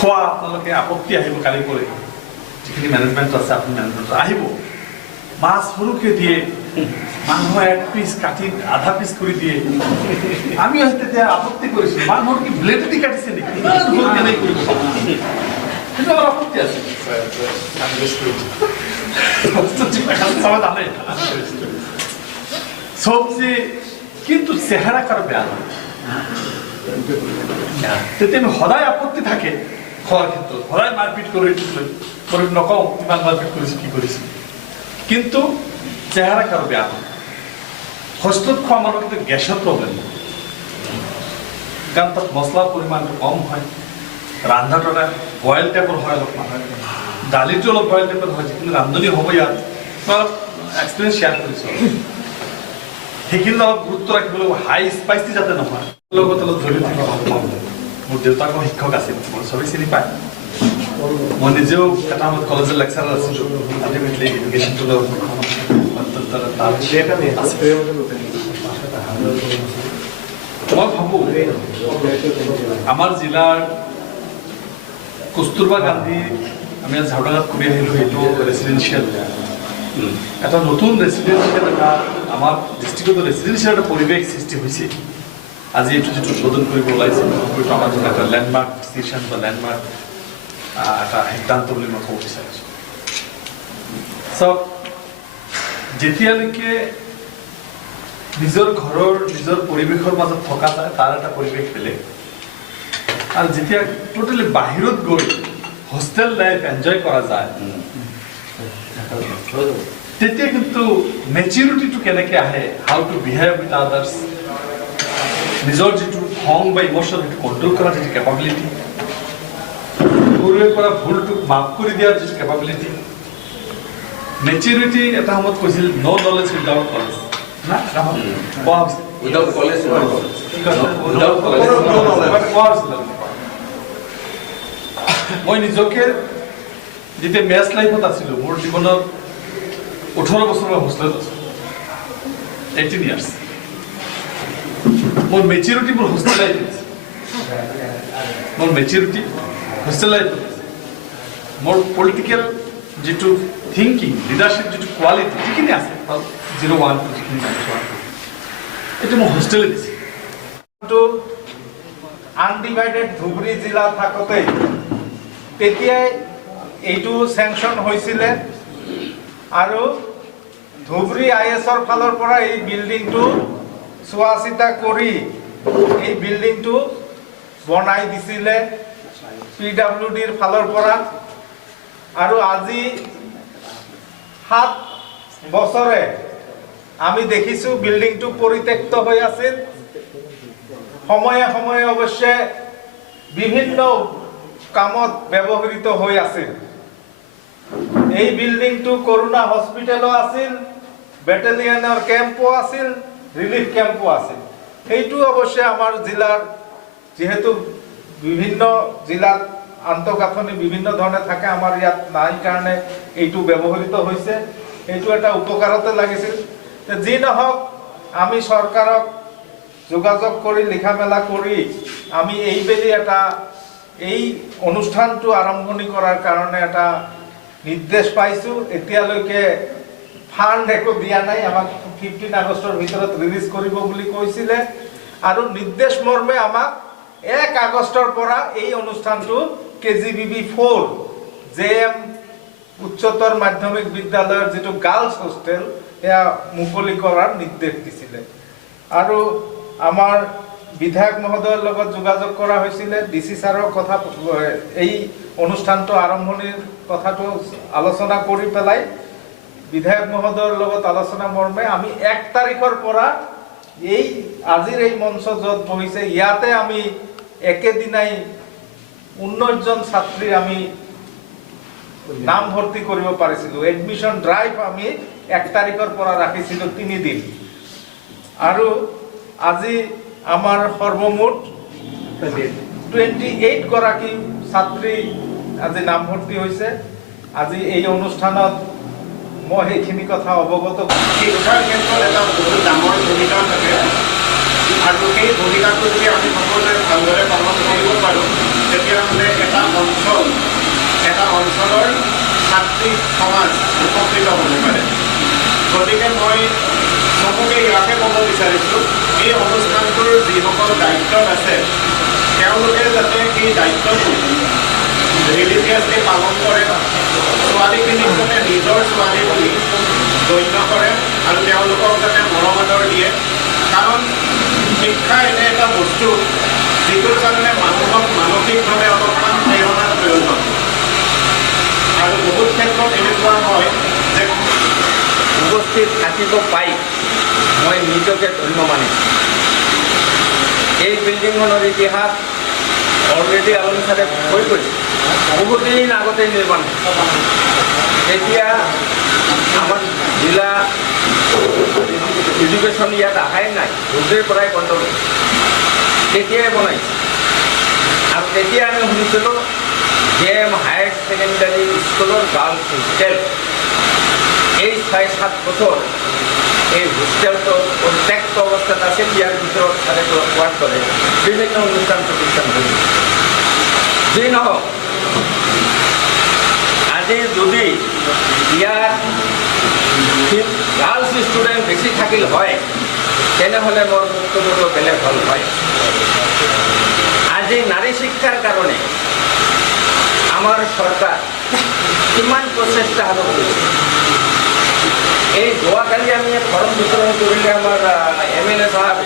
খোৱা আপোনালোকে আপত্তি আহিব কালি পৰহি যিখিনি মেনেজমেণ্ট আছে আপুনি মেনেজমেণ্ট আহিব মাছ সৰুকৈ দিয়ে মাংস এক পিচ কাটি আধা পিচ কৰি দিয়ে আমি তেতিয়া আপত্তি কৰিছোঁ মানুহৰ কি ব্লেডেদি কাটিছে নেকি কেনেকৈ কৰিব সেইটো আমাৰ আপত্তি আছে চব্জি কিন্তু চেহেৰা কাৰো বেয়া নহয় তেতিয়া আমি সদায় আপত্তি থাকে খোৱাৰ ক্ষেত্ৰত সদায় মাৰপিট কৰি নকওঁ কিমান মাৰপিট কৰিছোঁ কি কৰিছোঁ কিন্তু চেহেৰা কাৰো বেয়া নহয় হোষ্টেলত খোৱা মানুহৰ কিন্তু গেছৰ প্ৰব্লেম কাৰণ তাত মছলাৰ পৰিমাণটো কম হয় ৰান্ধাটো বইল টাইপৰ হয় অলপমান দালিটো অলপ বইল টাইপৰ হয় যিখিনি ৰান্ধনি হ'ব ইয়াত মই এক্সপিৰিয়েঞ্চ শ্বেয়াৰ কৰিছোঁ সেইখিনি অলপ গুৰুত্ব ৰাখিব লাগিব হাই স্পাইচি যাতে নহয় লগত অলপ জড়িত থাকিব মোৰ দেউতাকো শিক্ষক আছিল মোৰ চবেই চিনি পায় মই নিজেও এটা সময়ত কলেজৰ লেকচাৰাৰ আছিলোঁ আল্টিমেটলি এডুকেশ্যনটো লৈ মই ভাবোঁ আমাৰ জিলাৰ কস্তুৰবা গান্ধী আমি ঝাৰডাঙাত কৰি আহিলোঁ সেইটো ৰেচিডেঞ্চিয়েল এটা নতুন ৰেচিডেঞ্চিয়েল এটা আমাৰ ডিষ্ট্ৰিক্টত ৰেচিডেঞ্চিয়েল এটা পৰিৱেশ সৃষ্টি হৈছে আজি এইটো যিটো উদ্বোধন কৰিব ওলাইছে সেইটো আমাৰ জন্য এটা লেণ্ডমাৰ্ক ডিচিশ্যন বা লেণ্ডমাৰ্ক এটা সিদ্ধান্ত বুলি মই ক'ব বিচাৰিছোঁ চব যেতিয়ালৈকে নিজৰ ঘৰৰ নিজৰ পৰিৱেশৰ মাজত থকা যায় তাৰ এটা পৰিৱেশ বেলেগ আৰু যেতিয়া টোটেলি বাহিৰত গৈ হোষ্টেল লাইফ এনজয় কৰা যায় তেতিয়া কিন্তু মেচিউৰিটিটো কেনেকৈ আহে how to behave with others নিজৰ যিটো খং বা ইম'শ্যন সেইটো কণ্ট্ৰল কৰাৰ যিটো কেপাবিলিটি সৰুৰে পৰা ভুলটোক মাফ কৰি দিয়াৰ যিটো কেপাবিলিটি মেচিউৰিটি এটা সময়ত কৈছিল ন' নলেজ উইদাউট কলেজ মই নিজকে যেতিয়া মেচ লাইফত আছিলোঁ মোৰ জীৱনত 18 বছৰ মই হোষ্টেলত আছোঁ 18 ইয়াৰ্ছ মোৰ মেচিউৰিটি মোৰ হোষ্টেল লাইফত আছে মোৰ মেচিউৰিটি হোষ্টেল লাইফত আছে মোৰ পলিটিকেল যিটো থিংকিং লিডাৰশ্বিপ যিটো কোৱালিটি যিখিনি আছে 01 যিখিনি এইটো মই হোষ্টেলে দিছোঁ আনডিভাইডেড ধুবুৰী জিলা থাকোঁতে তেতিয়াই এইটো চেংচন হৈছিলে আৰু ধুবুৰী IS-ৰ ফালৰ পৰা এই বিল্ডিংটো চোৱা চিতা কৰি এই বিল্ডিংটো বনাই দিছিলে PWDৰ ফালৰ পৰা আৰু আজি 7 বছৰে আমি দেখিছোঁ বিল্ডিংটো পৰিত্যক্ত হৈ আছিল সময়ে সময়ে অৱশ্যে বিভিন্ন কামত ব্যৱহৃত হৈ আছিল এই বিল্ডিংটো কৰোনা হস্পিটেলো আছিল বেটেলিয়নৰ কেম্পো আছিল ৰিলিফ কেম্পো আছিল এইটো অৱশ্যে আমাৰ জিলাৰ যেহেতু বিভিন্ন জিলাত আন্তঃগাঁথনি বিভিন্ন ধৰণে থাকে আমাৰ ইয়াত নাই কাৰণে এইটো ব্যৱহৃত হৈছে এইটো এটা উপকাৰতে লাগিছিল যি নহওক আমি চৰকাৰক যোগাযোগ কৰি লিখা মেলা কৰি আমি এইবেলি এটা এই অনুষ্ঠানটো আৰম্ভণি কৰাৰ কাৰণে এটা নিৰ্দেশ পাইছোঁ এতিয়ালৈকে ফাণ্ড একো দিয়া নাই আমাক 15 আগষ্টৰ ভিতৰত ৰিলিজ কৰিব বুলি কৈছিলে আৰু নিৰ্দেশ মৰ্মে আমাক 1 আগষ্টৰ পৰা এই অনুষ্ঠানটো KGBB 4 JM উচ্চতৰ মাধ্যমিক বিদ্যালয়ৰ যিটো গাৰ্লছ হোষ্টেল এয়া মুকলি কৰাৰ নিৰ্দেশ দিছিলে আৰু আমাৰ বিধায়ক মহোদয়ৰ লগত যোগাযোগ কৰা হৈছিলে DC ছাৰৰ কথা এই অনুষ্ঠানটো আৰম্ভণিৰ কথাটো আলোচনা কৰি পেলাই বিধায়ক মহোদয়ৰ লগত আলোচনা মৰ্মে আমি 1 তাৰিখৰ পৰা এই আজিৰ এই মঞ্চ য'ত বহিছে ইয়াতে আমি একেদিনাই 19 জন ছাত্ৰী আমি নাম ভৰ্তি কৰিব পাৰিছিলোঁ এডমিশ্যন ড্ৰাইভ আমি 1 তাৰিখৰ পৰা ৰাখিছিলোঁ 3 দিন আৰু আজি আমাৰ সৰ্বমুঠ 28 গৰাকী ছাত্ৰী আজি নাম ভৰ্তি হৈছে আজি এই অনুষ্ঠানত মই এইখিনি কথা অৱগত শিক্ষাৰ ক্ষেত্ৰত এটা বহুত ডাঙৰ ভূমিকা থাকে আৰু সেই ভূমিকাটো যদি আমি সকলোৱে ভালদৰে পালন কৰিব পাৰোঁ তেতিয়াহ'লে এটা অঞ্চল এটা অঞ্চলৰ ছাত্ৰী সমাজ উপকৃত হ'ব পাৰে। গতিকে মই চবকে ইয়াকে ক'ব বিচাৰিছোঁ, এই অনুষ্ঠানটোৰ যিসকল দায়িত্বত আছে তেওঁলোকে যাতে এই দায়িত্বটো ৰিলিজিয়াছলি পালন কৰে, ছোৱালীখিনিক যাতে নিজৰ ছোৱালী বুলি গণ্য কৰে আৰু তেওঁলোকক যাতে মৰম আদৰ দিয়ে। কাৰণ শিক্ষা এনে এটা বস্তু যিটোৰ কাৰণে মানুহক মানসিকভাৱে অলপমান প্ৰেৰণাৰ প্ৰয়োজন। আৰু বহুত ক্ষেত্ৰত এনেকুৱা হয় যে উপস্থিত থাকিব পাই মই নিজকে ধন্য মানিছোঁ। এই বিল্ডিংখনৰ ইতিহাস অলৰেডি আলমী ছাৰে কৈ গৈছে, বহুদিন আগতে নিৰ্মাণ হৈছে। তেতিয়া আমাৰ জিলা এডুকেশ্যন ইয়াত অহাই নাই, ধুবুৰীৰ পৰাই কণ্ট্ৰল তেতিয়াই বনাইছে। আৰু তেতিয়া আমি শুনিছিলোঁ JM হায়াৰ ছেকেণ্ডাৰী স্কুলৰ গাৰ্লছ হোষ্টেল, এই 6-7 বছৰ এই হোষ্টেলটো প্ৰত্যেক্ত অৱস্থাত আছিল। ইয়াৰ ভিতৰত তাৰে কোৱাৰ দৰে বিভিন্ন অনুষ্ঠান প্ৰতিষ্ঠান কৰিছিল। যি নহওক, আজি যদি ইয়াত গাৰ্লছ ষ্টুডেণ্ট বেছি থাকিল হয় তেনেহ'লে মোৰ বক্তব্যটো বেলেগ হ'ল হয়। আজি নাৰী শিক্ষাৰ কাৰণে আমাৰ চৰকাৰ কিমান প্ৰচেষ্টা হাতত লৈছে। এই যোৱাকালি আমি ফৰ্ম বিতৰণ কৰিলে আমাৰ MLA সাহেব